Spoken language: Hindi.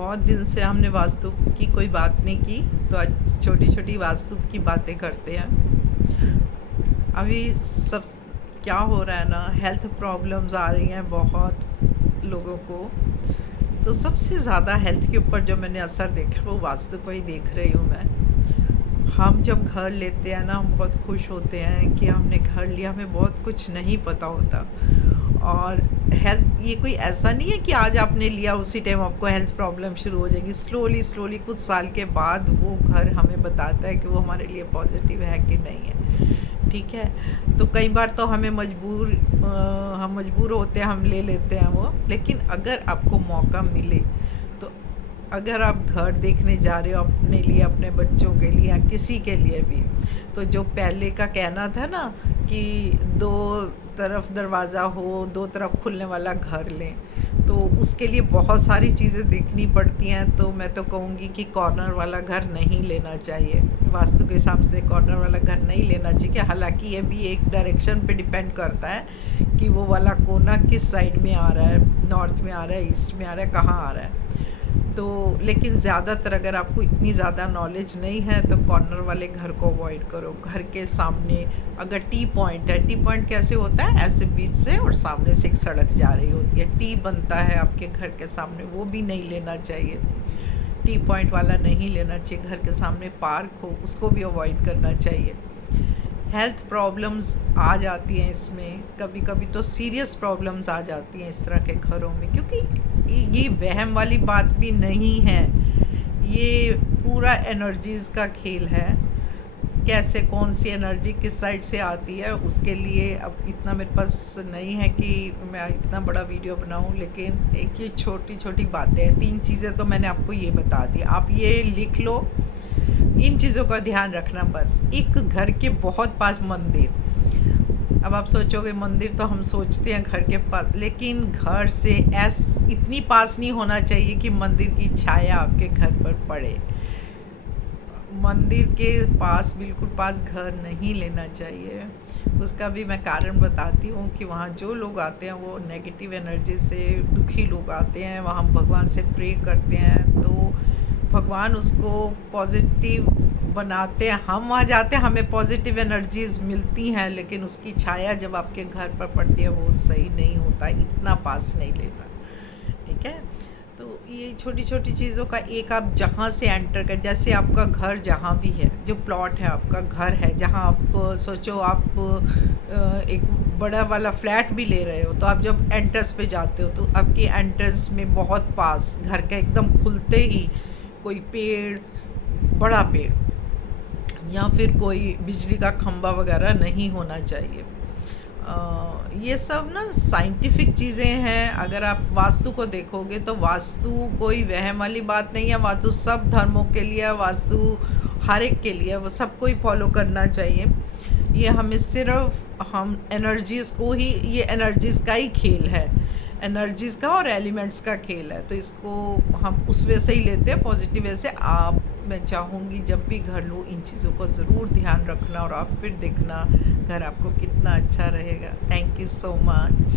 बहुत दिन से हमने वास्तु की कोई बात नहीं की, तो आज छोटी-छोटी वास्तु की बातें करते हैं। अभी सब क्या हो रहा है ना, हेल्थ प्रॉब्लम्स आ रही हैं बहुत लोगों को। तो सबसे ज़्यादा हेल्थ के ऊपर जो मैंने असर देखा वो वास्तु को ही देख रही हूँ मैं। हम जब घर लेते हैं ना, हम बहुत खुश होते हैं कि हमने घर लिया, हमें बहुत कुछ नहीं पता होता। और हेल्थ ये कोई ऐसा नहीं है कि आज आपने लिया उसी टाइम आपको हेल्थ प्रॉब्लम शुरू हो जाएगी। स्लोली स्लोली कुछ साल के बाद वो घर हमें बताता है कि वो हमारे लिए पॉजिटिव है कि नहीं है। ठीक है, तो कई बार तो हमें हम मजबूर होते हैं, हम ले लेते हैं वो। लेकिन अगर आपको मौका मिले तो अगर आप घर देखने जा रहे हो अपने लिए, अपने बच्चों के लिए या किसी के लिए भी, तो जो पहले का कहना था ना कि दो तरफ दरवाज़ा हो, दो तरफ खुलने वाला घर लें, तो उसके लिए बहुत सारी चीज़ें देखनी पड़ती हैं। तो मैं तो कहूँगी कि कॉर्नर वाला घर नहीं लेना चाहिए। वास्तु के हिसाब से कॉर्नर वाला घर नहीं लेना चाहिए। हालांकि ये भी एक डायरेक्शन पे डिपेंड करता है कि वो वाला कोना किस साइड में आ रहा है, नॉर्थ में आ रहा है, ईस्ट में आ रहा है, कहाँ आ रहा है। तो लेकिन ज़्यादातर अगर आपको इतनी ज़्यादा नॉलेज नहीं है तो कॉर्नर वाले घर को अवॉइड करो। घर के सामने अगर टी पॉइंट है, टी पॉइंट कैसे होता है, ऐसे बीच से और सामने से एक सड़क जा रही होती है, टी बनता है आपके घर के सामने, वो भी नहीं लेना चाहिए। टी पॉइंट वाला नहीं लेना चाहिए। घर के सामने पार्क हो, उसको भी अवॉइड करना चाहिए। हेल्थ प्रॉब्लम्स आ जाती हैं इसमें, कभी कभी तो सीरियस प्रॉब्लम्स आ जाती हैं इस तरह के घरों में, क्योंकि ये वहम वाली बात भी नहीं है, ये पूरा एनर्जीज़ का खेल है। कैसे कौन सी एनर्जी किस साइड से आती है, उसके लिए अब इतना मेरे पास नहीं है कि मैं इतना बड़ा वीडियो बनाऊं। लेकिन एक ये छोटी छोटी बातें हैं, 3 चीज़ें तो मैंने आपको ये बता दी, आप ये लिख लो, इन चीज़ों का ध्यान रखना बस। एक घर के बहुत पास मंदिर, अब आप सोचोगे मंदिर तो हम सोचते हैं घर के पास, लेकिन घर से इतनी पास नहीं होना चाहिए कि मंदिर की छाया आपके घर पर पड़े। मंदिर के पास, बिल्कुल पास घर नहीं लेना चाहिए। उसका भी मैं कारण बताती हूँ कि वहाँ जो लोग आते हैं वो नेगेटिव एनर्जी से दुखी लोग आते हैं, वहाँ भगवान से प्रे करते हैं तो भगवान उसको पॉजिटिव बनाते हैं। हम वहाँ जाते हैं, हमें पॉजिटिव एनर्जीज मिलती हैं, लेकिन उसकी छाया जब आपके घर पर पड़ती है वो सही नहीं होता, इतना पास नहीं लेना। ठीक है, तो ये छोटी छोटी चीज़ों का एक, आप जहाँ से एंटर कर, जैसे आपका घर जहाँ भी है, जो प्लॉट है आपका घर है, जहाँ आप सोचो आप एक बड़ा वाला फ्लैट भी ले रहे हो, तो आप जब एंट्रेंस पे जाते हो तो आपकी एंट्रेंस में बहुत पास घर के एकदम खुलते ही कोई पेड़, बड़ा पेड़ या फिर कोई बिजली का खंभा वगैरह नहीं होना चाहिए। ये सब ना साइंटिफिक चीज़ें हैं। अगर आप वास्तु को देखोगे तो वास्तु कोई वहम वाली बात नहीं है। वास्तु सब धर्मों के लिए, वास्तु हर एक के लिए, वो सबको ही फॉलो करना चाहिए। ये हमें सिर्फ हम एनर्जीज़ को ही, ये एनर्जीज़ का ही खेल है, एनर्जीज़ का और एलिमेंट्स का खेल है, तो इसको हम उस वे से ही लेते हैं, पॉजिटिव वे से। आप, मैं चाहूँगी जब भी घर लो इन चीज़ों को ज़रूर ध्यान रखना और आप फिर देखना घर आपको कितना अच्छा रहेगा। Thank you so much.